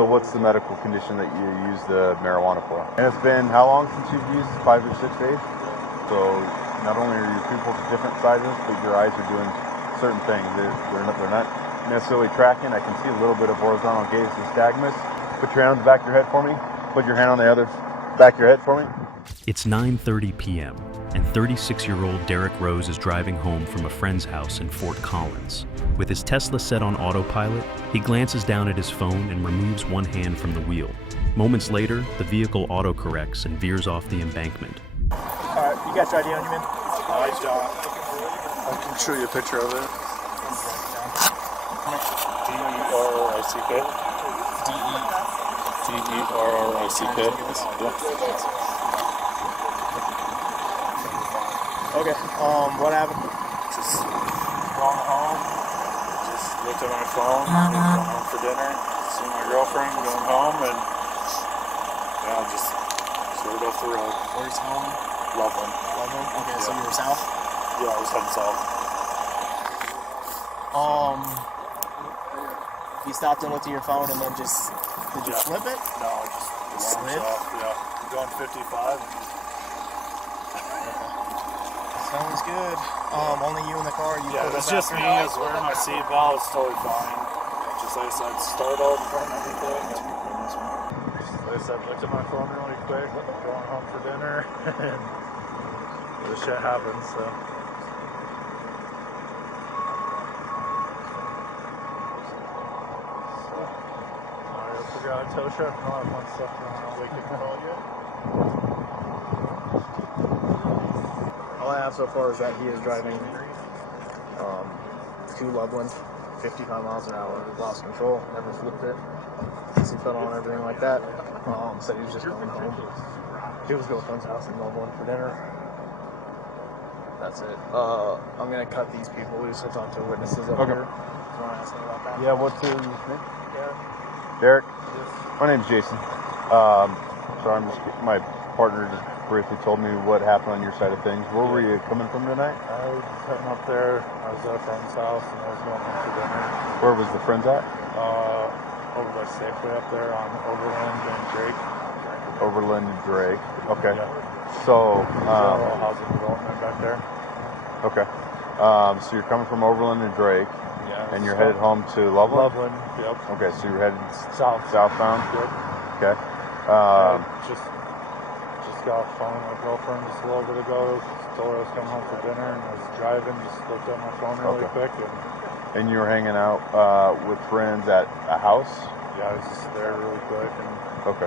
So what's the medical condition that you use the marijuana for? And it's been how long since you've used 5 or 6 days? So not only are your pupils different sizes, but your eyes are doing certain things. They're not necessarily tracking. I can see a little bit of horizontal gaze nystagmus. Put your hand on the back of your head for me. Put your hand on the other back of your head for me. It's 9:30 p.m. and 36-year-old Derek Rose is driving home from a friend's house in Fort Collins. With his Tesla set on autopilot, he glances down at his phone and removes one hand from the wheel. Moments later, the vehicle autocorrects and veers off the embankment. Alright, you got your ID on you, man? I don't. I can show you a picture of it. D-E-R-R-I-C-K. D-E-R-R-I-C-K. Okay, what happened? Just going home. Just looked at my phone. Going home for dinner. See my girlfriend going home, and yeah, just rode off the road. Where's home? Loveland. Loveland? Okay, Yeah. so you were south? Yeah, I was heading south. You stopped and looked at your phone and then just, did you flip it? No, I just Slid? off. Yeah, I'm going 55. Sounds good. Only you in the car? You Yeah, pulled it's us just after? me. I was wearing my seatbelt. It's totally fine. Just like I said, startled and everything. Like I said, looked at my phone really quick. Going home for dinner, and this shit happens. So. I forgot tow truck and all that fun stuff going on. We can call you. All I have so far is that he is driving to Loveland, 55 miles an hour, lost control, never flipped it, seatbelt on, everything like that. Said he was just going home to his girlfriend's house in Loveland for dinner. That's it. I'm gonna cut these people loose. I'll talk to witnesses up Okay. here. You wanna ask me about that? Yeah, what's his name? Derek? Derek? Yes. My name's Jason. So my partner just briefly told me what happened on your side of things. Where were you coming from tonight? I was heading up there. I was at a friend's house and I was going home for dinner. Where was the friends at? Over by Safeway up there on Overland and Drake. Overland and Drake. Okay. Yeah. So, There's a little housing development back there. okay. So you're coming from Overland and Drake, Yeah. and you're headed home to Loveland? Loveland, yep. Okay, so you're headed Southbound. southbound? Yep. Okay. I just got off the phone with my girlfriend just a little bit ago. Told her I was coming home for dinner and I was driving, just looked at my phone really Okay. quick and And you were hanging out with friends at a house? yeah, I was just there really quick and Okay.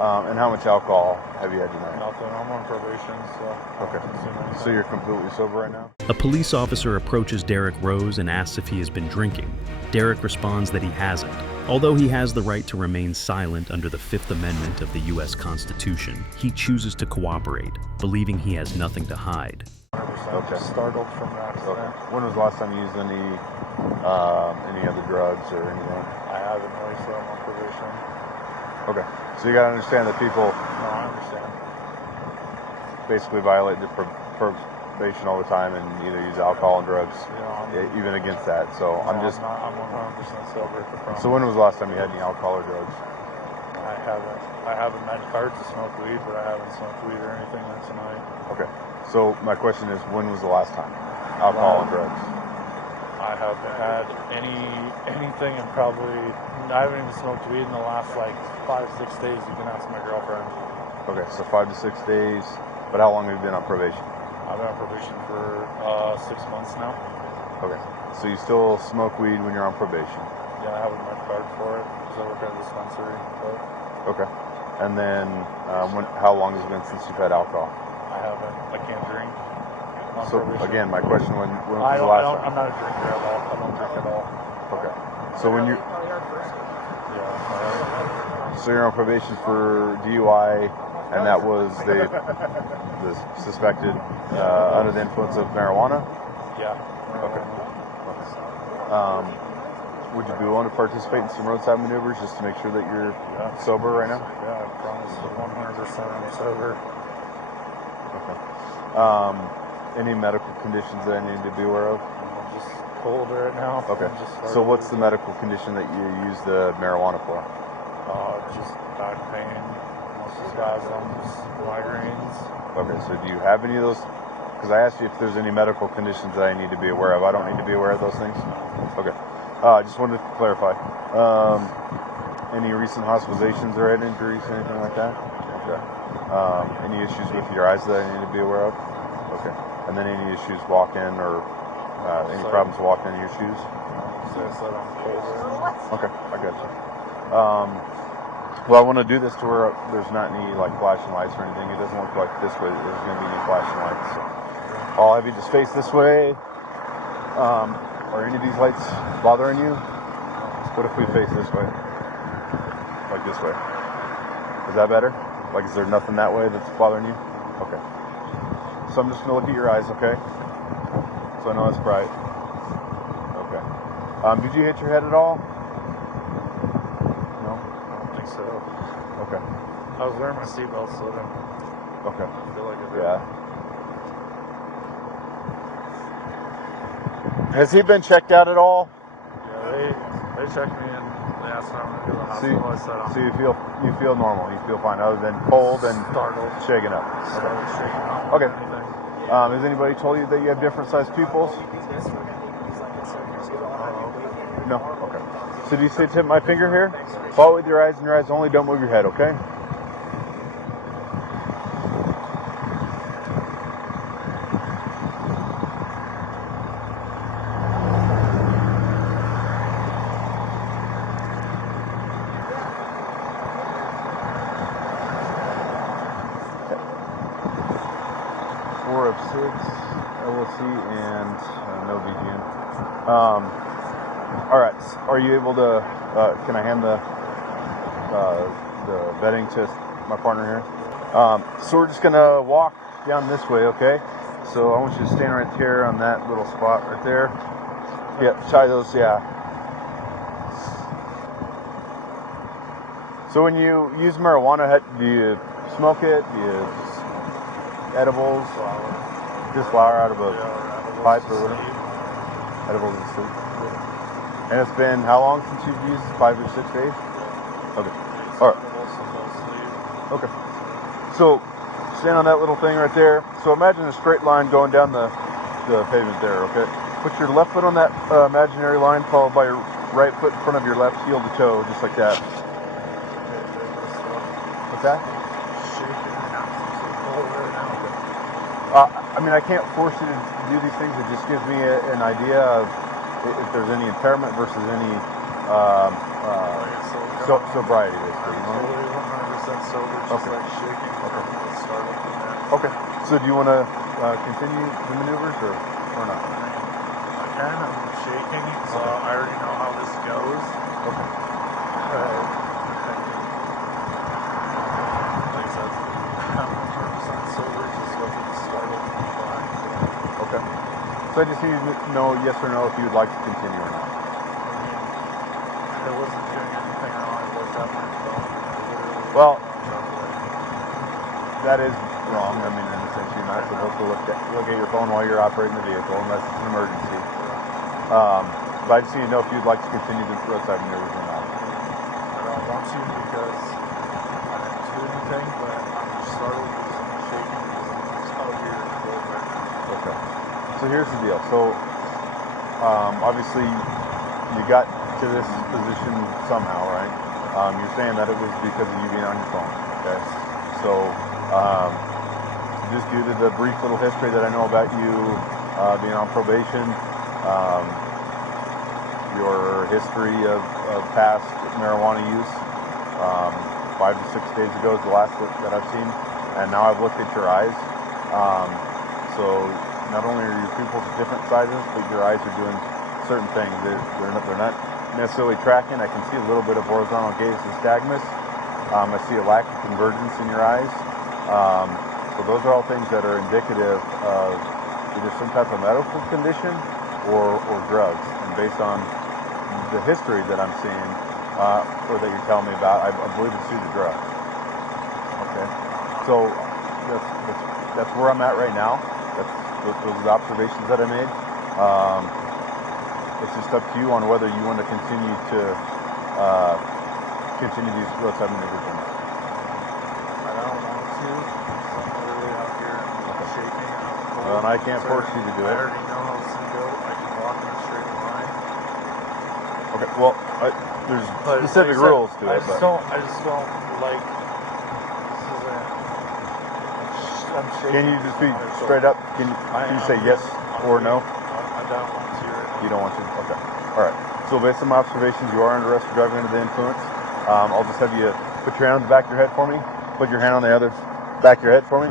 And how much alcohol have you had tonight? nothing. I'm on probation, so Okay. I haven't seen anything. So you're completely sober right now? A police officer approaches Derek Rose and asks if he has been drinking. Derek responds that he hasn't. Although he has the right to remain silent under the Fifth Amendment of the U.S. Constitution, he chooses to cooperate, believing he has nothing to hide. 100% Okay. just startled from the Okay. accident. When was the last time you used any other drugs or anything? I haven't really, so I'm on probation. Okay. So you gotta understand that people No, I understand. basically violate the probation all the time and either use alcohol and drugs, even against that. So I'm 100% sober at the front. So when was the last time you had any alcohol or drugs? I haven't met cards to smoke weed, but I haven't smoked weed or anything tonight. Okay. So my question is, when was the last time? Alcohol and drugs. I haven't had anything in I haven't even smoked weed in the last 5-6 days. You can ask my girlfriend. Okay, so 5 to 6 days. But how long have you been on probation? I've been on probation for 6 months now. Okay. So you still smoke weed when you're on probation? Yeah, I haven't met card for it because I work at a dispensary. But Okay. And then how long has it been since you've had alcohol? I haven't. I can't drink. I'm on So probation. again, my question, when was I the don't, last time? I'm not a drinker at all. I don't drink at all. Okay. So when you Yeah. so you're on probation for DUI, and that was the suspected under the influence of marijuana? Yeah. Okay. Would you be willing to participate in some roadside maneuvers just to make sure that you're sober right now? Yeah, I promise you 100% I'm sober. Okay. Any medical conditions that I need to be aware of? I'm just cold right now. Okay. I'm just So what's the medical condition that you use the marijuana for? Just back pain, muscle spasms, migraines. Okay, so do you have any of those? Because I asked you if there's any medical conditions that I need to be aware of. I don't need to be aware of those things? Okay. I just wanted to clarify. Any recent hospitalizations or head injuries, anything like that? Okay. Any issues with your eyes that I need to be aware of? Okay. And then any issues walking or any problems walking in your shoes? So I said I'm cold. Okay, I got you. Well, I want to do this to where there's not any like flashing lights or anything. It doesn't look like this way there's going to be any flashing lights. So I'll have you just face this way. Are any of these lights bothering you? What if we face this way? Like this way. Is that better? Like, is there nothing that way that's bothering you? Okay. So I'm just going to look at your eyes, okay? So I know it's bright. Okay. Did you hit your head at all? No? I don't think so. Okay. I was wearing my seatbelt, so I Okay. feel like it did. Yeah. Has he been checked out at all? Yeah, they checked me and they asked me if I'm going to go to the hospital. I said So you feel normal. You feel fine, other than cold and startled. shaking up. Startled, shaking up. Okay. Anything. Has anybody told you that you have different sized pupils? No. Okay. So do you see tip my finger here? Follow it with your eyes and your eyes only. Don't move your head. Okay. Of 6, LLC, and no VGN. All right. Are you able to? Can I hand the vetting to my partner here? So we're just gonna walk down this way, okay? So I want you to stand right here on that little spot right there. Yep. Tie those. Yeah. So when you use marijuana, do you smoke it? Do you edibles? Just flour out of a pipe or whatever? Edibles and sleep. And it's been how long since you've used? 5 or 6 days? Okay. Alright. Okay. So stand on that little thing right there. So imagine a straight line going down the pavement there, okay? Put your left foot on that imaginary line, followed by your right foot in front of your left heel to toe, just like that. What's that? I mean, I can't force you to do these things. It just gives me an idea of if there's any impairment versus any sobriety, basically. You know? 100% sober, just like shaking. Okay. So do you want to continue the maneuvers or not? I can. I'm shaking, so I already know how this goes. Okay. Like I said, I'm 100% sober, just looking startled. Okay. So I just need to know yes or no if you would like to continue or not. I wasn't doing anything wrong. I looked at my phone. Well, that is wrong. I mean, in a sense, you're not supposed to look at your phone while you're operating the vehicle unless it's an emergency. But I just need to know if you'd like to continue the roadside maneuvers or not. I don't want to because I didn't do anything, but I'm just startled because I'm shaking because I'm just out here in the cold right now. Okay. So here's the deal. So obviously you got to this position somehow, right? You're saying that it was because of you being on your phone. Okay. So just due to the brief little history that I know about you being on probation, your history of past marijuana use, 5 to 6 days ago is the last that I've seen, and now I've looked at your eyes. So not only are your pupils different sizes, but your eyes are doing certain things. They're not necessarily tracking. I can see a little bit of horizontal gaze nystagmus. I see a lack of convergence in your eyes. So those are all things that are indicative of either some type of medical condition or drugs. And based on the history that I'm seeing, or that you're telling me about, I believe it's due to drugs. Okay. So that's where I'm at right now. Those are the observations that I made. It's just up to you on whether you want to continue to continue these roadside maneuvers? I don't want to. I'm literally out here shaking. Well, and I can't force you to do I it. already know how it's going to go. I can walk in a straight line. Okay, well, there's But specific like I said, rules to it, but I just don't like. This isn't. I'm shaking. can you just be straight up? Can you say yes or no? I don't want to. You don't want to? Okay. All right. So based on my observations, you are under arrest for driving under the influence. I'll just have you put your hand on the back of your head for me. Put your hand on the other back of your head for me.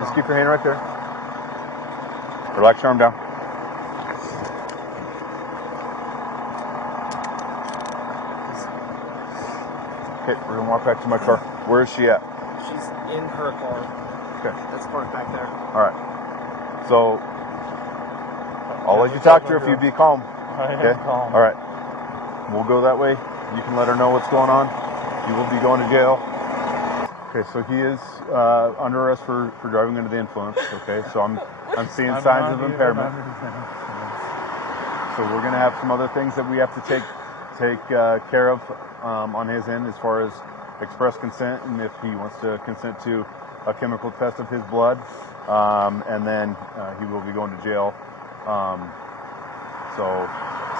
Just keep your hand right there. Relax your arm down. Okay, we're gonna walk back to my car. Where is she at? She's in her car. Okay. That's parked back there. All right. So I'll let you talk to her if you be calm. I am Okay. calm. All right. We'll go that way. You can let her know what's going on. You will be going to jail. Okay, so he is under arrest for driving under the influence. Okay, so I'm seeing I'm signs not of even impairment. under the influence. So we're gonna have some other things that we have to take care of on his end as far as express consent, and if he wants to consent to a chemical test of his blood, and then he will be going to jail. So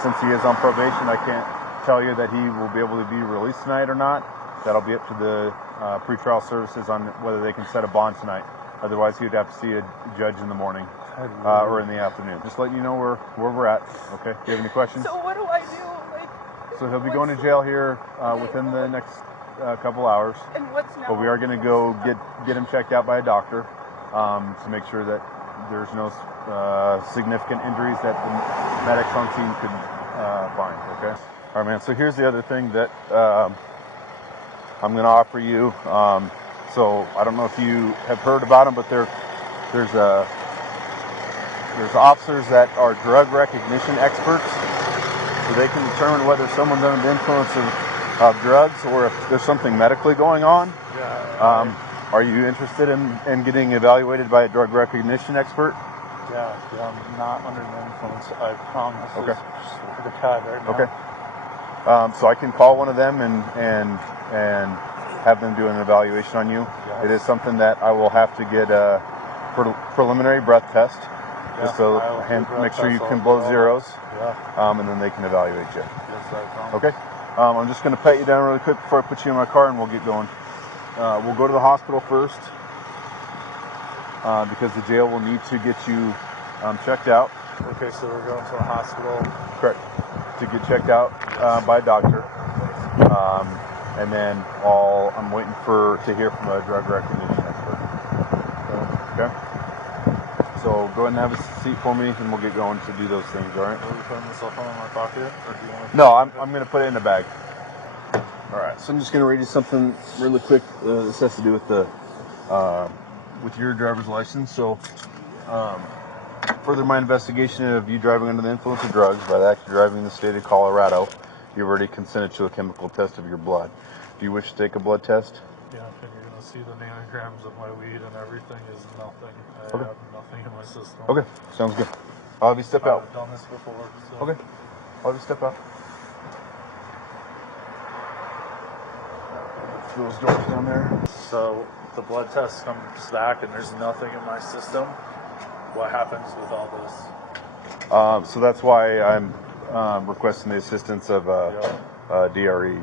since he is on probation, I can't tell you that he will be able to be released tonight or not. That'll be up to the pretrial services on whether they can set a bond tonight. Otherwise, he would have to see a judge in the morning or in the afternoon. Just letting you know where we're at. Okay. Do you have any questions? So what do I do? Like, So he'll be going to jail here within the next couple hours. and what's now? But we are going to go get him checked out by a doctor to make sure that there's no significant injuries that the medics on scene could find. Okay. All right, man. So here's the other thing that I'm going to offer you. So I don't know if you have heard about them, but there's officers that are drug recognition experts, so they can determine whether someone's under the influence of drugs or if there's something medically going on. Yeah. Are you interested in getting evaluated by a drug recognition expert? Yeah, I'm not under the influence. I promise. Okay. It's the God right now. Okay. So I can call one of them and have them do an evaluation on you. Yes. It is something that I will have to get a preliminary breath test, just so make sure you can blow zeros, Yeah. and then they can evaluate you. Yes, I promise. Okay. I'm just going to pat you down really quick before I put you in my car, and we'll get going. We'll go to the hospital first because the jail will need to get you checked out. Okay, so we're going to the hospital. Correct. To get checked out by a doctor. And then I'm waiting to hear from a drug recognition expert. Okay? So go ahead and have a seat for me, and we'll get going to do those things, all right? Are we putting this up in my pocket? Or do you want to No, I'm going to put it in the bag. All right, so I'm just going to read you something really quick. This has to do with with your driver's license. So, further my investigation of you driving under the influence of drugs by the act of driving in the state of Colorado, you've already consented to a chemical test of your blood. Do you wish to take a blood test? Yeah, I think you're going to see the nanograms of my weed and everything is nothing. I Okay. have nothing in my system. Okay, sounds good. I'll have you step out. I've done this before. So. Okay, I'll have you step out. Those doors down there. So the blood test comes back and there's nothing in my system. What happens with all this? So that's why I'm requesting the assistance of DRE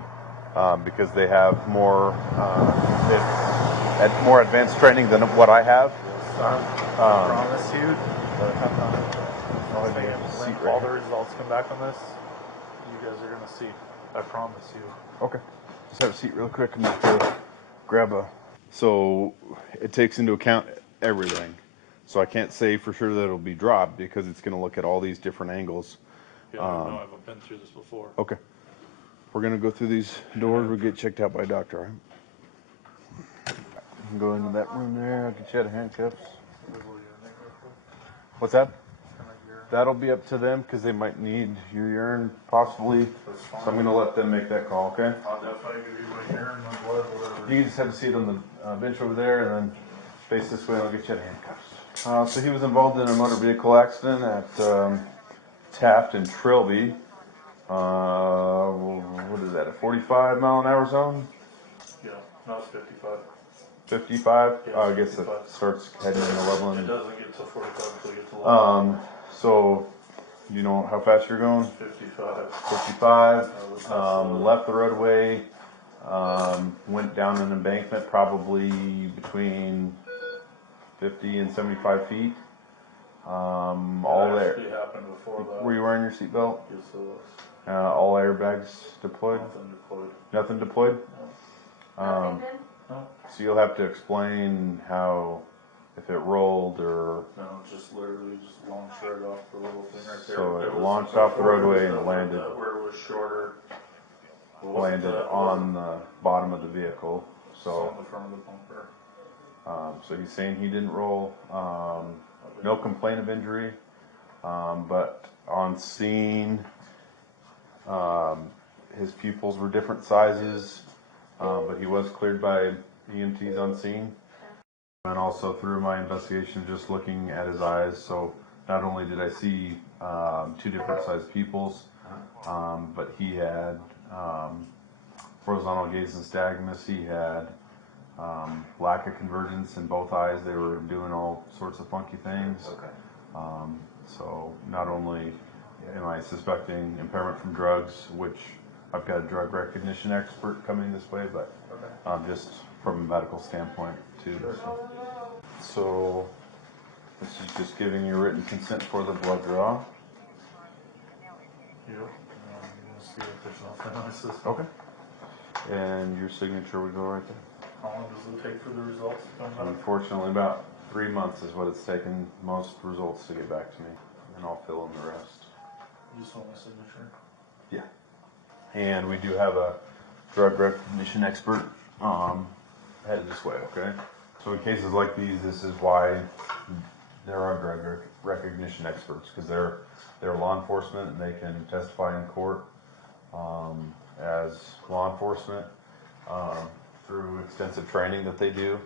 because they have more more advanced training than what I have. I promise you that when all the results come back on this, you guys are going to see. I promise you. Okay. Just have a seat real quick and just grab a... So it takes into account everything. So I can't say for sure that it'll be dropped because it's going to look at all these different angles. Yeah, I know I've been through this before. Okay. We're going to go through these doors. We'll get checked out by a doctor. All right? You can go into that room there. I'll get you out of handcuffs. What's that? That'll be up to them because they might need your urine possibly. So I'm going to let them make that call, okay? I'll definitely give you my urine, my blood, whatever. You can just have a seat on the bench over there and then face this way and I'll get you out of handcuffs. So he was involved in a motor vehicle accident at Taft and Trilby. What is that, a 45 mile an hour zone? Yeah, no, it's 55. 55? Yeah, I guess it 55. starts heading into Loveland. It doesn't get to 45 until you get to Loveland. So, you know how fast you're going? 55. 55, left the roadway, went down an embankment probably between 50 and 75 feet. All there. Actually happened before that. Were you wearing your seatbelt? Yes, it was. All airbags deployed? Nothing deployed. Nothing deployed? Nothing did? No, So you'll have to explain how, if it rolled or... no, just literally just launched right off the little thing right there. So it was launched off the before roadway it was and that- landed. that where it was shorter. It wasn't landed that on low. the bottom of the vehicle. It's So, on the front of the bumper. so he's saying he didn't roll. No complaint of injury, but on scene, his pupils were different sizes, but he was cleared by EMTs on scene. And also through my investigation, just looking at his eyes, so not only did I see two different sized pupils, but he had horizontal gaze nystagmus. He had lack of convergence in both eyes. They were doing all sorts of funky things. So not only am I suspecting impairment from drugs, which I've got a drug recognition expert coming this way, but just from a medical standpoint too. So this is just giving you written consent for the blood draw. Yep. I'm gonna see if there's nothing on the system. Okay. And your signature would go right there. How long does it take for the results to come back? Unfortunately, about 3 months is what it's taken most results to get back to me, and I'll fill in the rest. You just want my signature? Yeah. And we do have a drug recognition expert headed this way, okay? So in cases like these, this is why there are drug recognition experts, because they're law enforcement and they can testify in court as law enforcement through extensive training that they do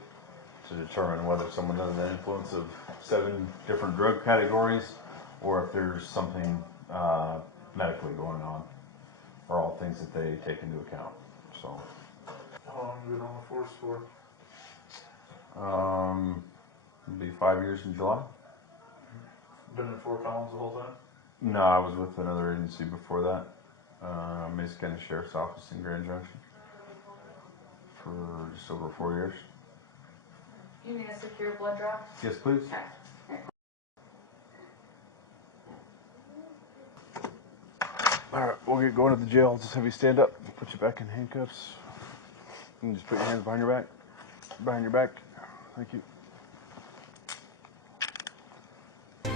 to determine whether someone's under the influence of 7 different drug categories or if there's something medically going on, are all things that they take into account. So How long have you been on the force for? it'll be 5 years in July. Been in Fort Collins the whole time? No, I was with another agency before that, Mesa County Sheriff's Office in Grand Junction, for just over 4 years. You need a secure blood draw? Yes, please. Okay. All right, we'll get going to the jail. Just have you stand up, put you back in handcuffs, and just put your hands behind your back. Behind your back. Thank you.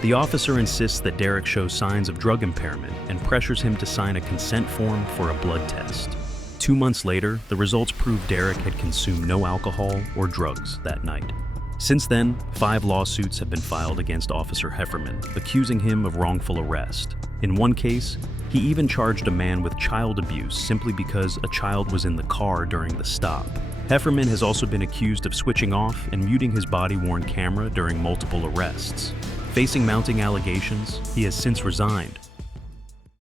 The officer insists that Derek shows signs of drug impairment and pressures him to sign a consent form for a blood test. 2 months later, the results prove Derek had consumed no alcohol or drugs that night. Since then, 5 lawsuits have been filed against Officer Hefferman, accusing him of wrongful arrest. In one case, he even charged a man with child abuse simply because a child was in the car during the stop. Hefferman has also been accused of switching off and muting his body-worn camera during multiple arrests. Facing mounting allegations, he has since resigned,